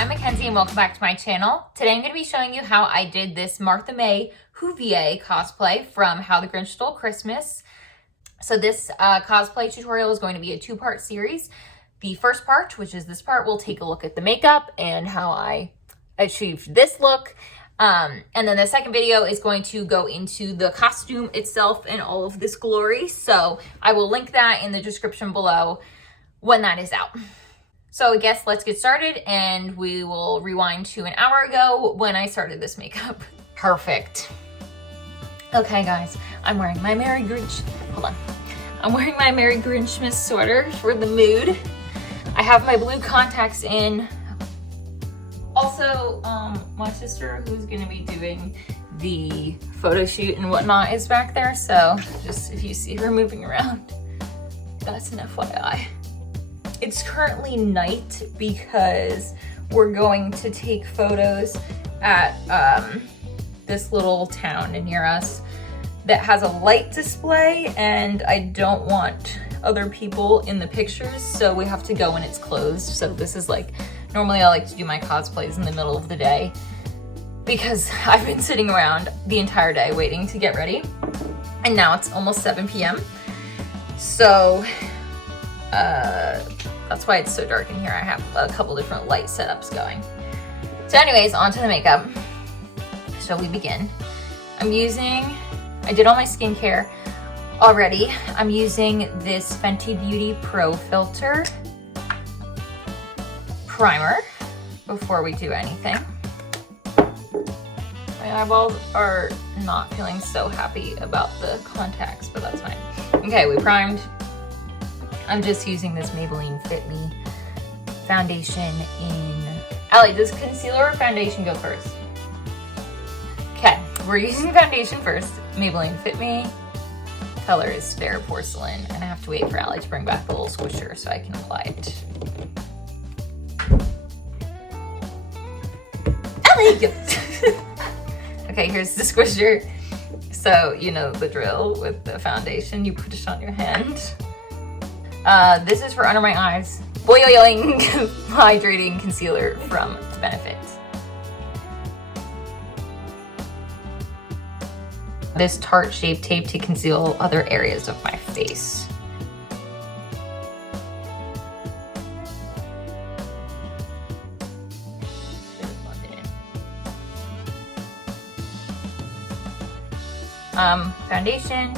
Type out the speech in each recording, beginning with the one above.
I'm Mackenzie and welcome back to my channel. Today I'm going to be showing you how I did this Martha May Whovier cosplay from How the Grinch Stole Christmas. So this cosplay tutorial is going to be a two-part series. The first part, which is this part, we'll take a look at the makeup and how I achieved this look. And then the second video is going to go into the costume itself and all of this glory. So I will link that in the description below when that is out. So I guess let's get started and we will rewind to an hour ago when I started this makeup. Perfect. Okay guys, I'm wearing my Merry Grinch, hold on. I'm wearing my Merry Grinchmas sweater for the mood. I have my blue contacts in. Also, my sister, who's gonna be doing the photo shoot and whatnot, is back there. So just if you see her moving around, that's an FYI. It's currently night because we're going to take photos at this little town near us that has a light display, and I don't want other people in the pictures, so we have to go when it's closed. So this is like, normally I like to do my cosplays in the middle of the day because I've been sitting around the entire day waiting to get ready, and now it's almost 7 p.m. So that's why it's so dark in here. I have a couple different light setups going. So anyways, on to the makeup. Shall we begin? I did all my skincare already. I'm using this Fenty Beauty Pro Filter primer before we do anything. My eyeballs are not feeling so happy about the contacts, but that's fine. Okay, we primed. I'm just using this Maybelline Fit Me foundation in... Allie, does concealer or foundation go first? Okay, we're using foundation first. Maybelline Fit Me. Color is Fair Porcelain, and I have to wait for Allie to bring back the little squisher so I can apply it. Allie! Okay, here's the squisher. So, you know the drill with the foundation. You put it on your hand. This is for under my eyes. Boing! Hydrating concealer from Benefit. This Tarte Shape Tape to conceal other areas of my face. Foundation.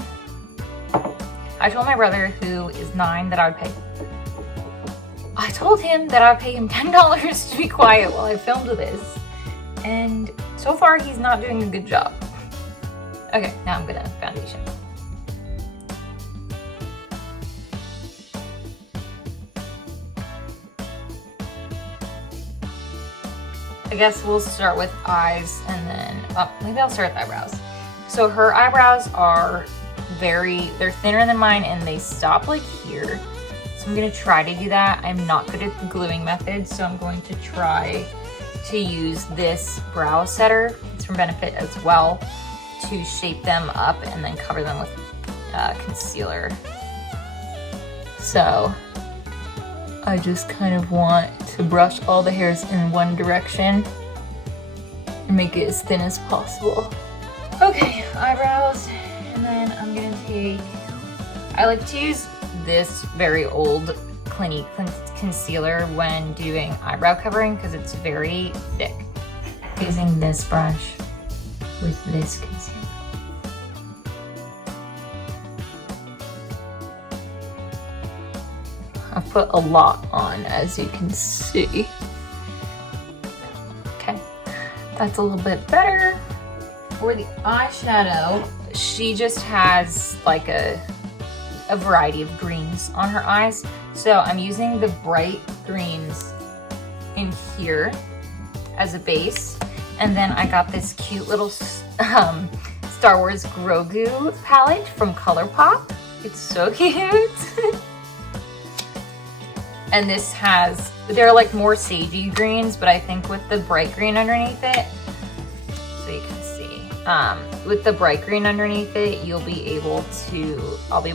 I told my brother, who is 9, that I would pay. I told him that I would pay him $10 to be quiet while I filmed this, and so far he's not doing a good job. Okay, now I'm gonna foundation. I guess we'll start with eyes and then, maybe I'll start with eyebrows. So her eyebrows are they're thinner than mine and they stop like here. So I'm gonna try to do that. I'm not good at the gluing method, so I'm going to try to use this brow setter. It's from Benefit as well, to shape them up and then cover them with concealer. So I just kind of want to brush all the hairs in one direction and make it as thin as possible. Okay, eyebrows, and then I'm gonna take, I like to use this very old Clinique concealer when doing eyebrow covering because it's very thick. Using this brush with this concealer. I've put a lot on, as you can see. Okay, that's a little bit better. For the eyeshadow, she just has like a variety of greens on her eyes. So I'm using the bright greens in here as a base. And then I got this cute little Star Wars Grogu palette from ColourPop. It's so cute. And this has, they're like more sagey greens, but I think with the bright green underneath it, so you can see, with the bright green underneath it, I'll be able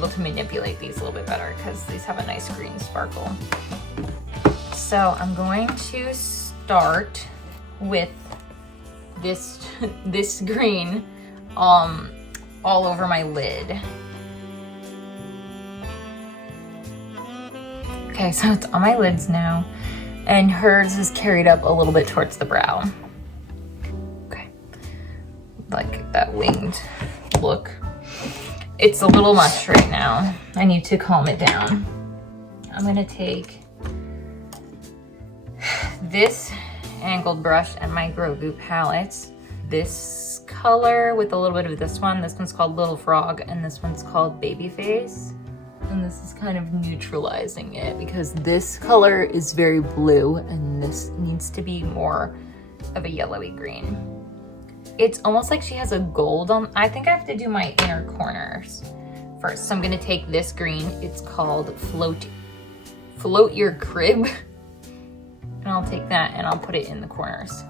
to manipulate these a little bit better because these have a nice green sparkle. So I'm going to start with this this green all over my lid. Okay, so it's on my lids now, and hers is carried up a little bit towards the brow. Okay, like that winged look. It's a little much right now. I need to calm it down. I'm gonna take this angled brush and my Grogu palette. This color with a little bit of this one. This one's called Little Frog and this one's called Baby Face. And this is kind of neutralizing it because this color is very blue and this needs to be more of a yellowy green. It's almost like she has a gold on. I think I have to do my inner corners first. So I'm gonna take this green. It's called Float Your Crib. And I'll take that and I'll put it in the corners.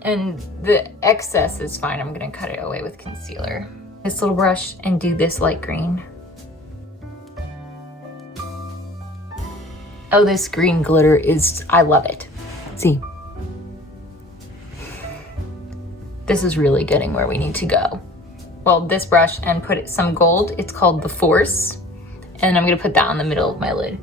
And the excess is fine. I'm gonna cut it away with concealer. This little brush and do this light green. Oh, this green glitter is, I love it. See? This is really getting where we need to go. Well, this brush and put some gold. It's called The Force. And I'm gonna put that on the middle of my lid.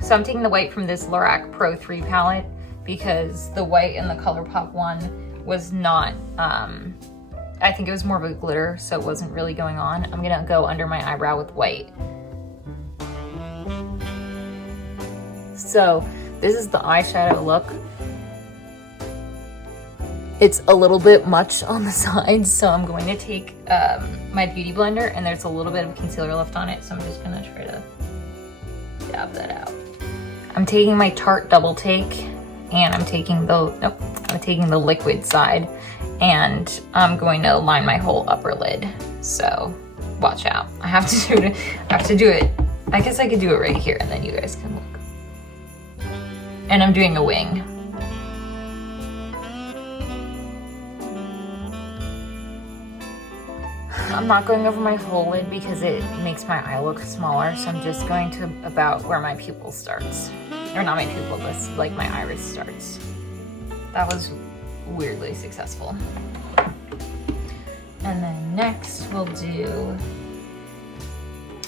So I'm taking the white from this Lorac Pro 3 palette because the white in the ColourPop one was not, I think it was more of a glitter, so it wasn't really going on. I'm gonna go under my eyebrow with white. So this is the eyeshadow look. It's a little bit much on the sides, so I'm going to take my Beauty Blender, and there's a little bit of concealer left on it, so I'm just gonna try to dab that out. I'm taking my Tarte Double Take, and I'm taking the liquid side, and I'm going to line my whole upper lid. So watch out. I have to do it. I guess I could do it right here, and then you guys can look. And I'm doing a wing. I'm not going over my whole lid because it makes my eye look smaller, so I'm just going to about where my pupil starts. Or not my pupil, but like my iris starts. That was weirdly successful. And then next we'll do,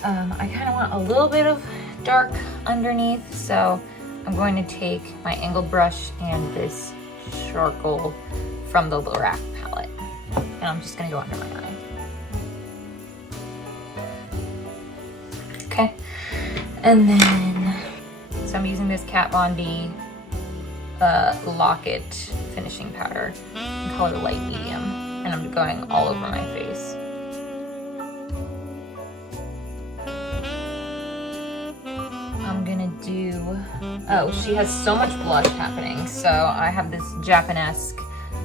I kind of want a little bit of dark underneath, so I'm going to take my angled brush and this charcoal from the Lorac palette. And I'm just gonna go under my eye. Okay, and then, so I'm using this Kat Von D Lock-It finishing powder in color light medium, and I'm going all over my face. I'm gonna do, oh, she has so much blush happening, so I have this Japanesque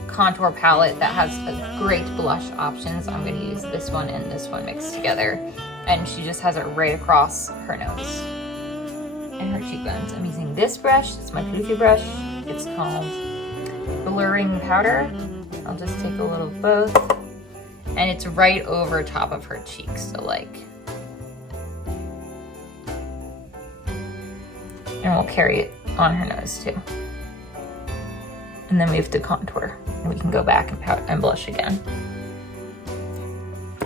contour palette that has great blush options. I'm gonna use this one and this one mixed together. And she just has it right across her nose and her cheekbones. I'm using this brush. It's my Whovier brush. It's called Blurring Powder. I'll just take a little of both. And it's right over top of her cheeks, so like. And we'll carry it on her nose too. And then we have to contour. And we can go back and blush again.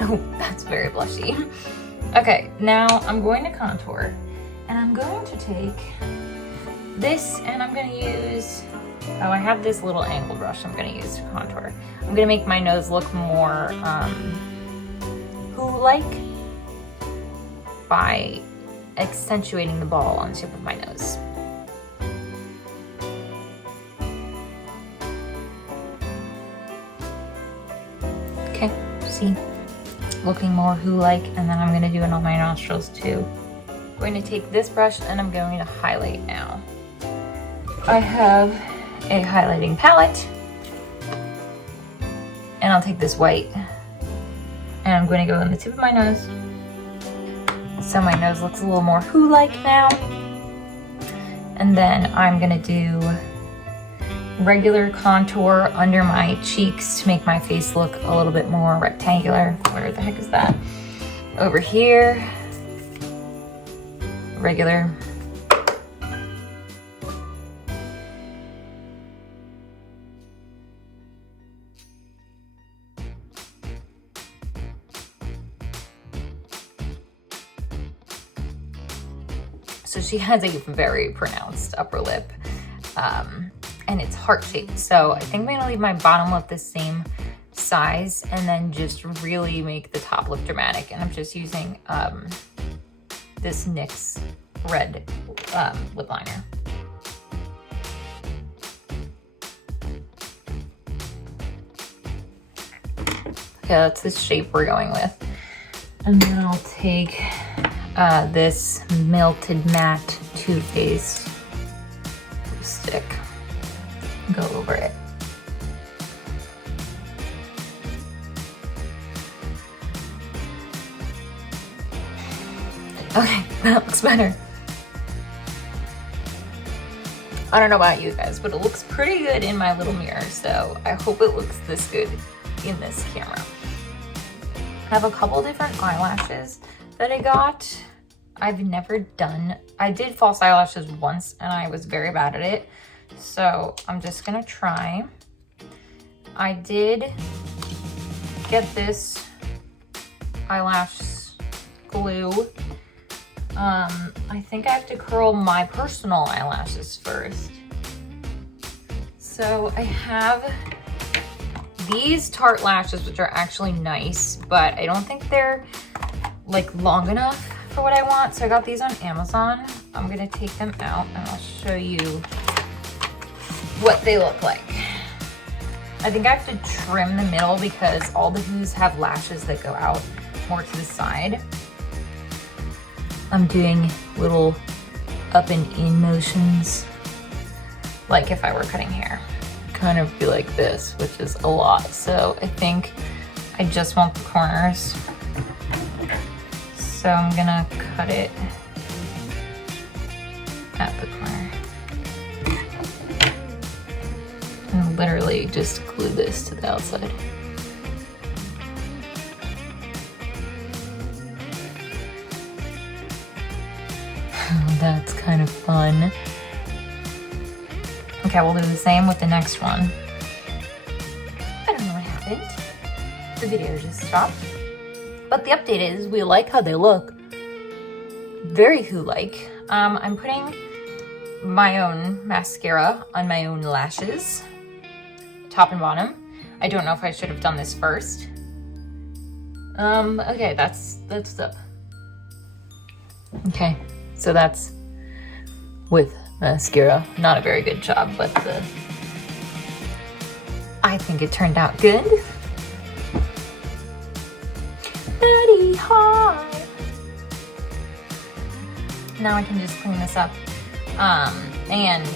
Oh, that's very blushy. Okay, now I'm going to contour, and I'm going to take this, and I'm going to use, oh, I have this little angle brush I'm going to use to contour. I'm going to make my nose look more Who-like by accentuating the ball on the tip of my nose. Okay, see? Looking more Who-like, and then I'm going to do it on my nostrils too. I'm going to take this brush and I'm going to highlight now. I have a highlighting palette, and I'll take this white and I'm going to go in the tip of my nose. So my nose looks a little more Who-like now. And then I'm going to do regular contour under my cheeks to make my face look a little bit more rectangular. Where the heck is that? Over here. Regular. So she has a very pronounced upper lip, and it's heart-shaped. So I think I'm gonna leave my bottom lip the same size and then just really make the top lip dramatic. And I'm just using this NYX red lip liner. Okay, that's the shape we're going with. And then I'll take this Melted Matte Too Faced lipstick and go over it. Okay, that looks better. I don't know about you guys, but it looks pretty good in my little mirror, so I hope it looks this good in this camera. I have a couple different eyelashes that I got. I've never done, I did false eyelashes once and I was very bad at it. So I'm just gonna try. I did get this eyelash glue. I think I have to curl my personal eyelashes first. So I have these Tarte lashes, which are actually nice, but I don't think they're like long enough for what I want. So I got these on Amazon. I'm gonna take them out and I'll show you what they look like. I think I have to trim the middle because all the Who's have lashes that go out more to the side. I'm doing little up and in motions, like if I were cutting hair. Kind of be like this, which is a lot. So I think I just want the corners. So I'm gonna cut it at the corner. And literally just glue this to the outside. That's kind of fun. Okay, we'll do the same with the next one. I don't know what happened. The video just stopped. But the update is we like how they look. Very Who-like. I'm putting my own mascara on my own lashes, top and bottom. I don't know if I should have done this first. Okay, that's up. Okay, so that's with mascara. Not a very good job, but I think it turned out good. Very hot. Now I can just clean this up. And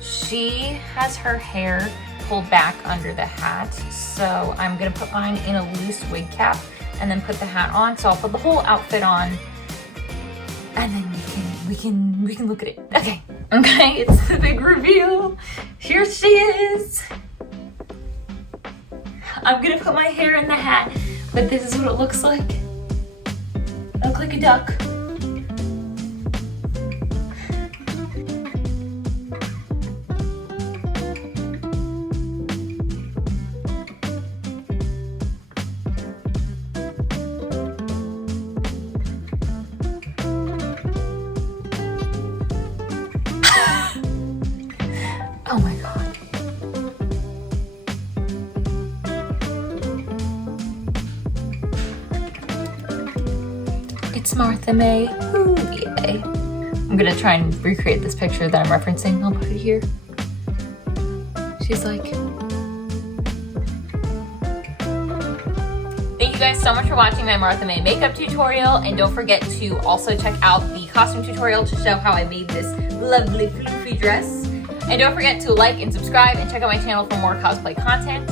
she has her hair pulled back under the hat, so I'm gonna put mine in a loose wig cap and then put the hat on. So I'll put the whole outfit on, and then we can look at it. Okay, it's the big reveal. Here she is. I'm gonna put my hair in the hat, but this is what it looks like. I look like a duck. Oh my God. It's Martha May Whovier. I'm gonna try and recreate this picture that I'm referencing. I'll put it here. She's like... Thank you guys so much for watching my Martha May makeup tutorial, and don't forget to also check out the costume tutorial to show how I made this lovely floofy dress. And don't forget to like and subscribe and check out my channel for more cosplay content.